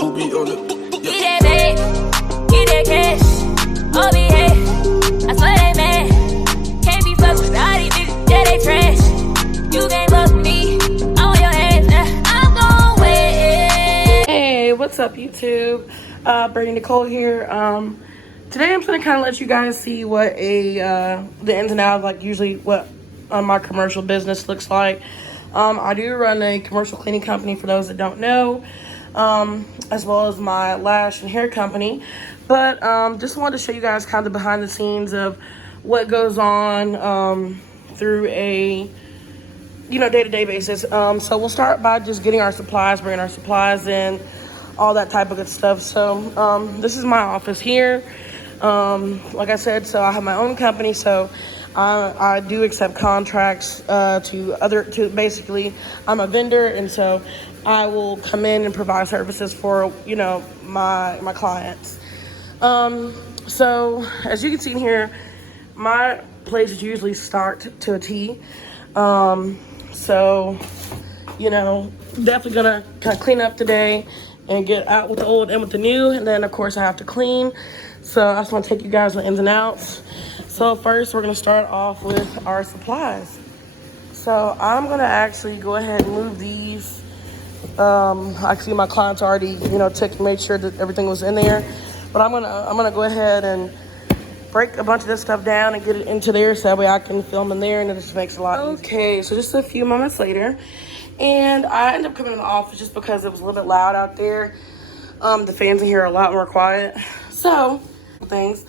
Who be on it? Get that bag, get that cash, all be had. I swear they mad, can't be fucked with all these niggas, yeah they trash. You can't fuck with me, I'm on your ass, I'm gon' wait. Hey, what's up YouTube? Brittany Nicole here. Today I'm just gonna kind of let you guys see what the ins and outs, like usually what my commercial business looks like. I do run a commercial cleaning company for those that don't know, as well as my lash and hair company. But just wanted to show you guys kind of behind the scenes of what goes on through a day-to-day basis. So we'll start by just getting our supplies, bringing our supplies in, all that type of good stuff. So this is my office here. Like I said, so I have my own company, so I do accept contracts to basically, I'm a vendor, and so I will come in and provide services for my clients. So as you can see in here, my places usually start to a T. So definitely gonna kind of clean up today and get out with the old and with the new, and then of course I have to clean. So I just want to take you guys the ins and outs. So first we're gonna start off with our supplies. So I'm gonna actually go ahead and move these. I see my clients already make sure that everything was in there, but I'm gonna go ahead and break a bunch of this stuff down and get it into there so that way I can film in there, and it just makes it a lot easier. Okay, so just a few moments later, and I ended up coming in the office just because it was a little bit loud out there. The fans in here are a lot more quiet. So, things.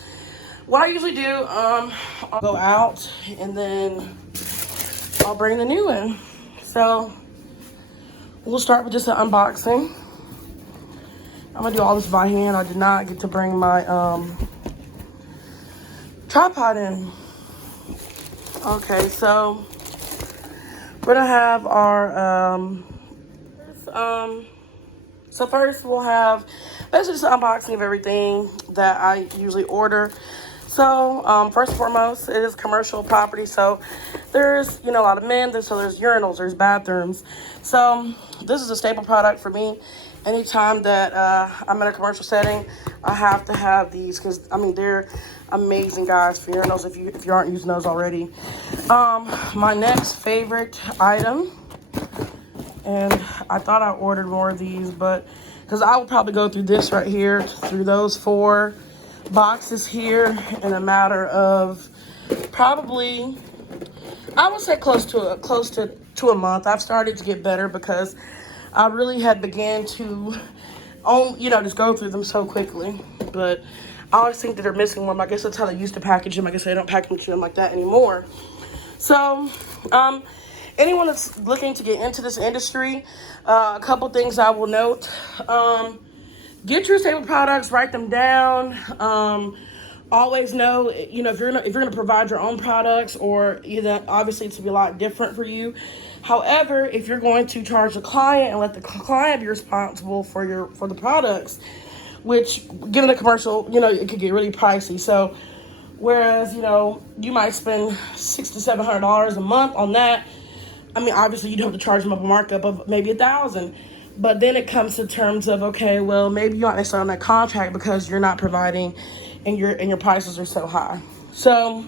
What I usually do, I'll go out and then I'll bring the new in. So, we'll start with just an unboxing. I'm gonna do all this by hand. I did not get to bring my tripod in. Okay, so we're gonna have our so first we'll have basically just an unboxing of everything that I usually order. So first and foremost, it is commercial property, so there's a lot of men, so there's urinals, there's bathrooms. So this is a staple product for me. Anytime that I'm in a commercial setting, I have to have these because they're amazing, guys, for urinals if you aren't using those already. My next favorite item, and I thought I ordered more of these, but because I will probably go through this right here, through those 4 boxes here in a matter of probably, I would say close to a month. I've started to get better because I really had began to just go through them so quickly. But I always think that they're missing one. I guess that's how they used to package them. I guess they don't package them like that anymore. So anyone that's looking to get into this industry, a couple things I will note. Get your staple products, write them down. Always know, if you're gonna provide your own products, or obviously it's to be a lot different for you. However, if you're going to charge the client and let the client be responsible for the products, which given a commercial, it could get really pricey. So whereas you might spend $600 to $700 a month on that, obviously you'd have to charge them up a markup of maybe $1,000. But then it comes to terms of, okay, well, maybe you aren't necessarily on that contract because you're not providing and your prices are so high. So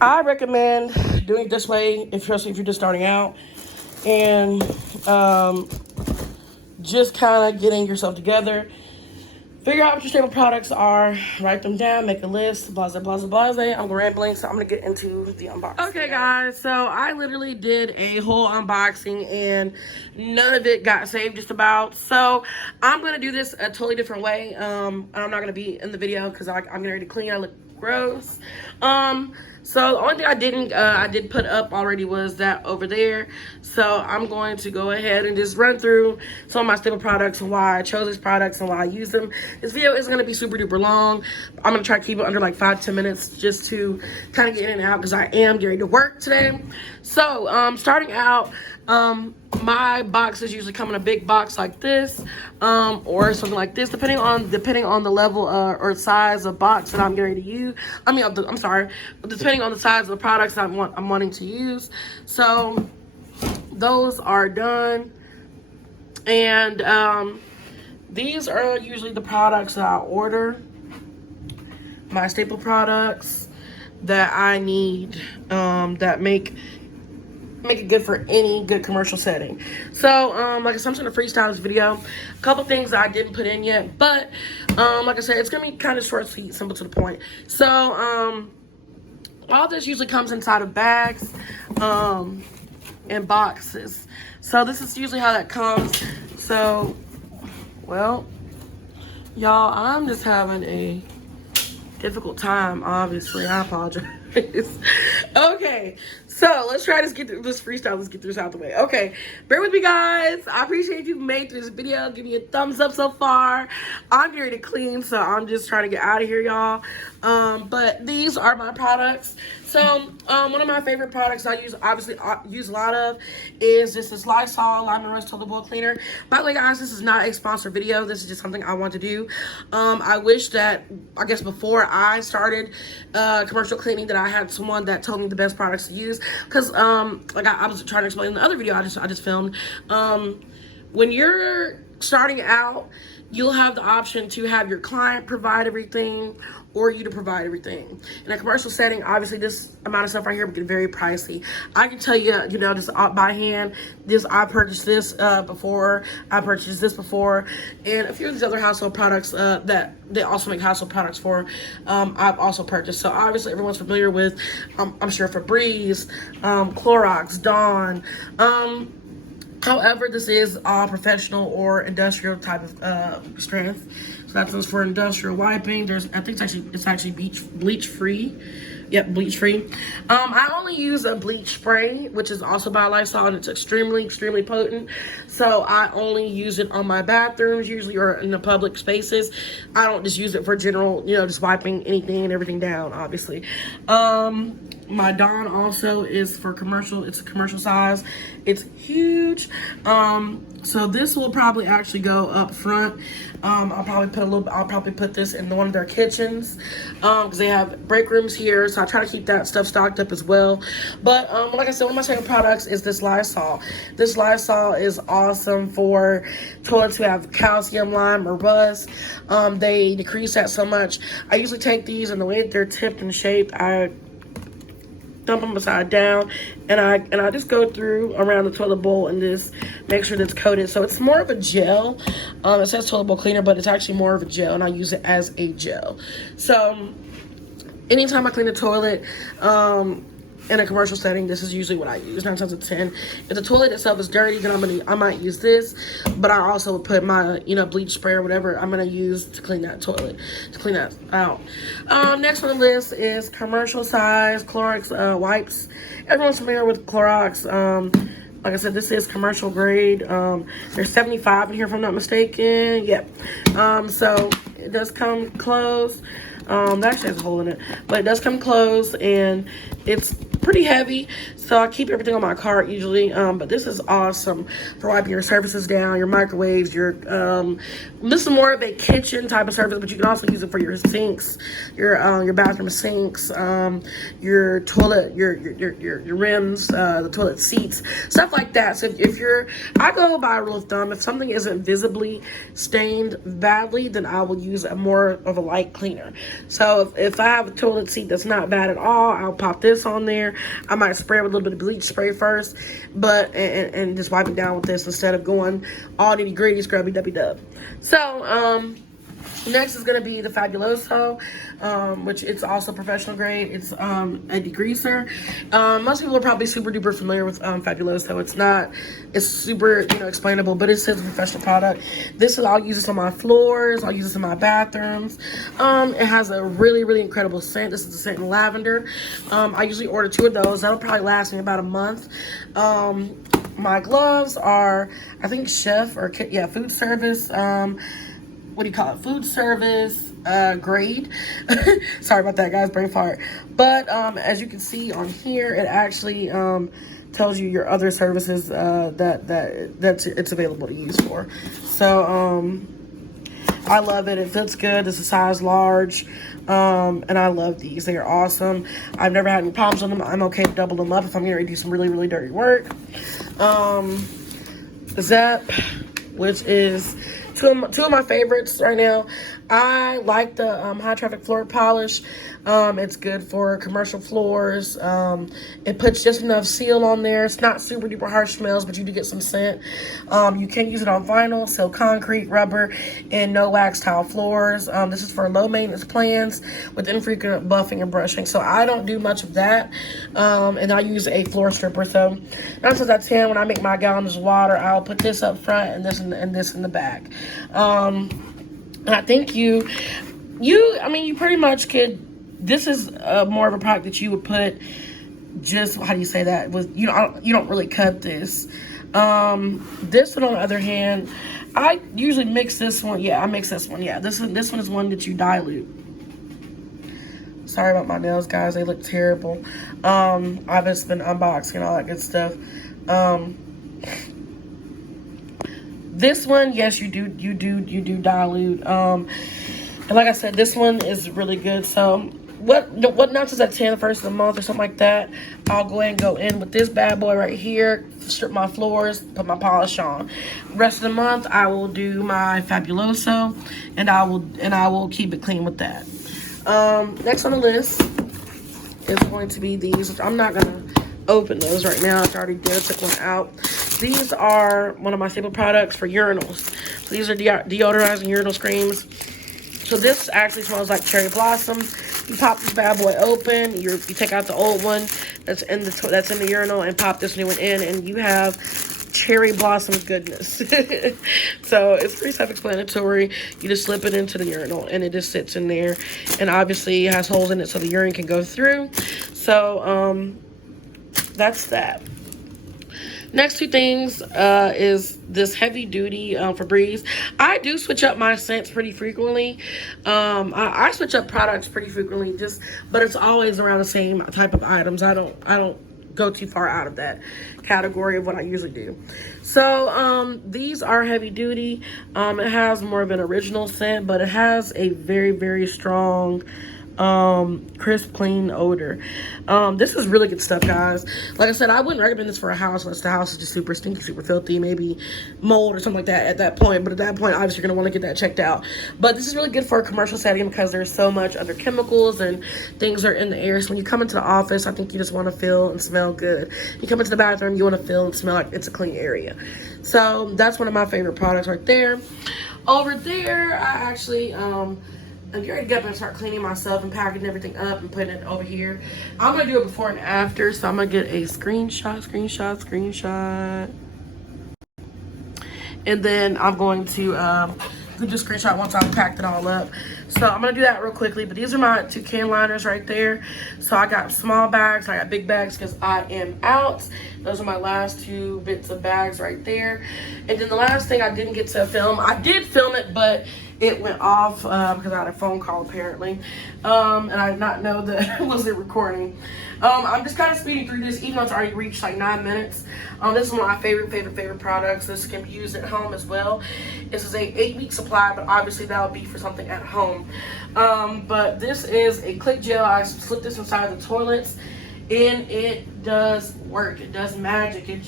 I recommend doing it this way, especially if you're just starting out, and just kind of getting yourself together. Figure out what your staple products are, write them down, make a list, blah, blah, blah, blah, blah. I'm rambling, so I'm going to get into the unboxing. Okay, guys, so I literally did a whole unboxing, and none of it got saved just about. So I'm going to do this a totally different way. I'm not going to be in the video because I'm getting ready to clean. I look gross. So the only thing I did put up already was that over there. So I'm going to go ahead and just run through some of my staple products and why I chose these products and why I use them. This video is going to be super duper long. I'm going to try to keep it under like 5-10 minutes just to kind of get in and out because I am getting ready to work today. So starting out, my boxes usually come in a big box like this, or something like this, depending on the level or size of box that I'm getting ready to use. I'm sorry, depending on the size of the products I'm wanting to use. So those are done, and these are usually the products that I order, my staple products that I need, that make it good for any good commercial setting. So like I said, I'm just gonna freestyle this video. A couple things that I didn't put in yet, but like I said, it's gonna be kind of short, sweet, simple, to the point. So all this usually comes inside of bags and boxes. So this is usually how that comes. So, well, y'all, I'm just having a difficult time, obviously. I apologize. Okay, so let's try to get through this freestyle. Let's get this out the way. Okay, bear with me, guys. I appreciate you made through this video. Give me a thumbs up so far. I'm getting ready to clean, so I'm just trying to get out of here, y'all. But these are my products. So one of my favorite products I use a lot of is this Lysol Lime and Rust Toilet Bowl Cleaner. By the way, guys, this is not a sponsored video. This is just something I want to do. I wish that, I guess before I started commercial cleaning, that I had someone that told me the best products to use. Because like I was trying to explain in the other video I just filmed, when you're starting out, you'll have the option to have your client provide everything or you to provide everything. In a commercial setting, obviously this amount of stuff right here would get very pricey. I can tell you, you know, just by hand, I purchased this before, I purchased this before, and a few of these other household products that they also make household products for, I've also purchased. So obviously everyone's familiar with, I'm sure, Febreze, Clorox, Dawn. However, this is all professional or industrial type of strength. So that's for industrial wiping. I think it's actually bleach free. Yep, bleach free. I only use a bleach spray, which is also by Lysol, and it's extremely potent. So I only use it on my bathrooms usually, or in the public spaces. I don't just use it for general, you know, just wiping anything and everything down, obviously. My Dawn also is for commercial. It's a commercial size. It's huge. So this will probably actually go up front. I'll probably put this in one of their kitchens, because they have break rooms here. So I try to keep that stuff stocked up as well. But like I said, one of my favorite products is this Lysol. This Lysol is awesome for toilets who have calcium, lime, or rust. They decrease that so much. I usually take these, and the way that they're tipped and shaped, I dump them upside down, and I just go through around the toilet bowl and just make sure that it's coated. So it's more of a gel. It says toilet bowl cleaner, but it's actually more of a gel, and I use it as a gel. So anytime I clean the toilet in a commercial setting, this is usually what I use 9 times out of 10. If the toilet itself is dirty, then I might use this, but I also would put my, you know, bleach spray or whatever I'm gonna use to clean that toilet, to clean that out. Next on the list is commercial size Clorox wipes. Everyone's familiar with Clorox. Like I said, this is commercial grade. There's 75 in here if I'm not mistaken. Yep. So it does come closed. That actually has a hole in it, but it does come closed, and it's pretty heavy, so I keep everything on my cart usually. But this is awesome for wiping your surfaces down, your microwaves, your this is more of a kitchen type of service, but you can also use it for your sinks, your bathroom sinks, your toilet, your rims, the toilet seats, stuff like that. So I go by a rule of thumb: if something isn't visibly stained badly, then I will use more of a light cleaner. So if I have a toilet seat that's not bad at all, I'll pop this on there. I might spray it with a little bit of bleach spray first, but and just wipe it down with this instead of going all nitty gritty scrubby dubby dub. So next is going to be the Fabuloso, which it's also professional grade. It's a degreaser. Most people are probably super duper familiar with Fabuloso. It's super, you know, explainable, but it says a professional product. I'll use this on my floors. I'll use this in my bathrooms. It has a really incredible scent. This is the scent in lavender. I usually order 2 of those. That'll probably last me about a month. My gloves are, I think, chef or food service. What do you call it? Food service grade. Sorry about that, guys, brain fart. But as you can see on here, it actually tells you your other services that it's available to use for. So I love it. It fits good. It's a size large. And I love these. They are awesome. I've never had any problems with them. I'm okay to double them up if I'm going to do some really dirty work. Zep, which is Two of my favorites right now. I like the high traffic floor polish. It's good for commercial floors. It puts just enough seal on there. It's not super duper harsh smells, but you do get some scent. You can use it on vinyl, so concrete, rubber, and no wax tile floors. This is for low maintenance plans with infrequent buffing and brushing. So I don't do much of that. And I use a floor stripper. So 9 times out of 10, when I make my gallons of water, I'll put this up front and this in the back. And I think you pretty much could. This is more of a product that you would put. Just how do you say that? You don't really cut this. This one on the other hand, I usually mix this one. Yeah, I mix this one. Yeah, this one is one that you dilute. Sorry about my nails, guys. They look terrible. I've just been unboxing and all that good stuff. This one, yes, you do dilute. And like I said, this one is really good. So what notches at 10 the first of the month or something like that, I'll go ahead and go in with this bad boy right here, strip my floors, put my polish on. Rest of the month I will do my Fabuloso, and I will keep it clean with that. Next on the list is going to be these, which I'm not gonna open those right now. I already did, took one out. These are one of my staple products for urinals. So these are deodorizing urinal screens. So this actually smells like cherry blossom. You pop this bad boy open. You take out the old one that's in the urinal and pop this new one in, and you have cherry blossom goodness. So it's pretty self-explanatory. You just slip it into the urinal and it just sits in there, and obviously it has holes in it so the urine can go through. So that's that. Next two things is this heavy duty Febreze. I do switch up my scents pretty frequently. I switch up products pretty frequently, but it's always around the same type of items. I don't go too far out of that category of what I usually do. So these are heavy duty. It has more of an original scent, but it has a very, very strong crisp, clean odor. This is really good stuff, guys. Like I said, I wouldn't recommend this for a house unless the house is just super stinky, super filthy, maybe mold or something like that at that point. But at that point, obviously, you're going to want to get that checked out. But this is really good for a commercial setting because there's so much other chemicals and things are in the air. So when you come into the office, I think you just want to feel and smell good. You come into the bathroom, you want to feel and smell like it's a clean area. So that's one of my favorite products right there. Over there, I actually, I'm getting ready to get up and start cleaning myself and packing everything up and putting it over here. I'm going to do it before and after, so I'm going to get a screenshot. And then I'm going to do the screenshot once I've packed it all up. So I'm going to do that real quickly. But these are my 2 can liners right there. So I got small bags. I got big bags because I am out. Those are my last 2 bits of bags right there. And then the last thing I didn't get to film. I did film it, but it went off because I had a phone call apparently. And I did not know that it wasn't recording. I'm just kind of speeding through this even though it's already reached like 9 minutes. This is one of my favorite products. This can be used at home as well. This is a 8-week supply, but obviously that would be for something at home. But this is a click gel. I slip this inside the toilets and it does work. It does magic. It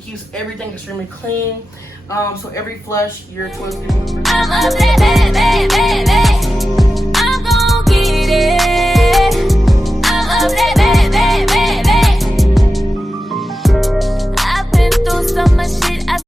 keeps everything extremely clean. So every flush, your toilet's gonna be I'm a bad, bad, bad, bad, bad.